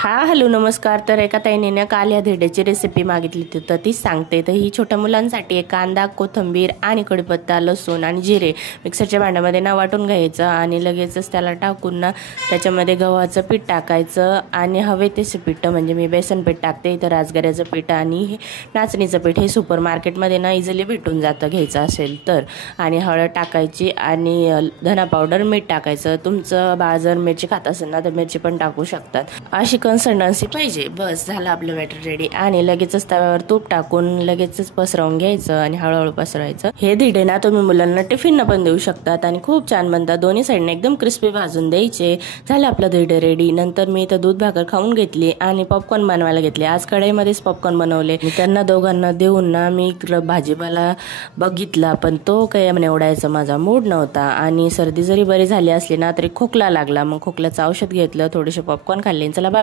Hello नमस्कार। तर एका ताईने ना काल या धिरड्याची रेसिपी मागितली होती तर ती सांगते। तर ही छोट्या मुलांसाठी एक कांदा, कोथिंबीर आणि कढीपत्ता, लसूण आणि जिरे मिक्सरच्या भांड्यामध्ये ना वाटून घ्यायचं आणि लगेचच त्याला टाकून ना त्याच्यामध्ये गव्हाचं पीठ टाकायचं आणि हवे तसे पीठ म्हणजे मी बेसन पीठ टाकते, तर राजगिऱ्याचं पीठ आणि हे नाचणीचं पीठ हे सुपर मार्केटमध्ये ना इझिली भेटून जातं घ्यायचं असेल तर। आणि हळद टाकायची आणि धना पावडर, मीठ टाकायचं। तुमचं बाळ जर मिरची खात असेल ना तर मिरची पण टाकू शकतात। अशी कन्सिस्टन्सी पाहिजे। बस झालं आपलं बॅटर रेडी। आणि लगेचच तव्यावर तूप टाकून लगेचच पसरवून घ्यायचं आणि हळूहळू पसरवायचं। हे धिरडे ना तुम्ही मुलांना टिफिनला पण देऊ शकतात आणि खूप छान बनतात। दोन्ही साईडने एकदम क्रिस्पी भाजून द्यायचे। झालं आपलं धिरडे रेडी। नंतर मी इथं दूध भाकर खाऊन घेतली आणि पॉपकॉर्न बनवायला घेतले। आज कढईमध्येच पॉपकॉर्न बनवले। त्यांना दोघांना देऊन ना मी भाजीपाला बघितला पण तो काही निवडायचा माझा मूड नव्हता आणि सर्दी जरी बरी झाली असली ना तरी खोकला लागला। मग खोकल्याचं औषध घेतलं, थोडेसे पॉपकॉर्न खाल्ले। चला बाय।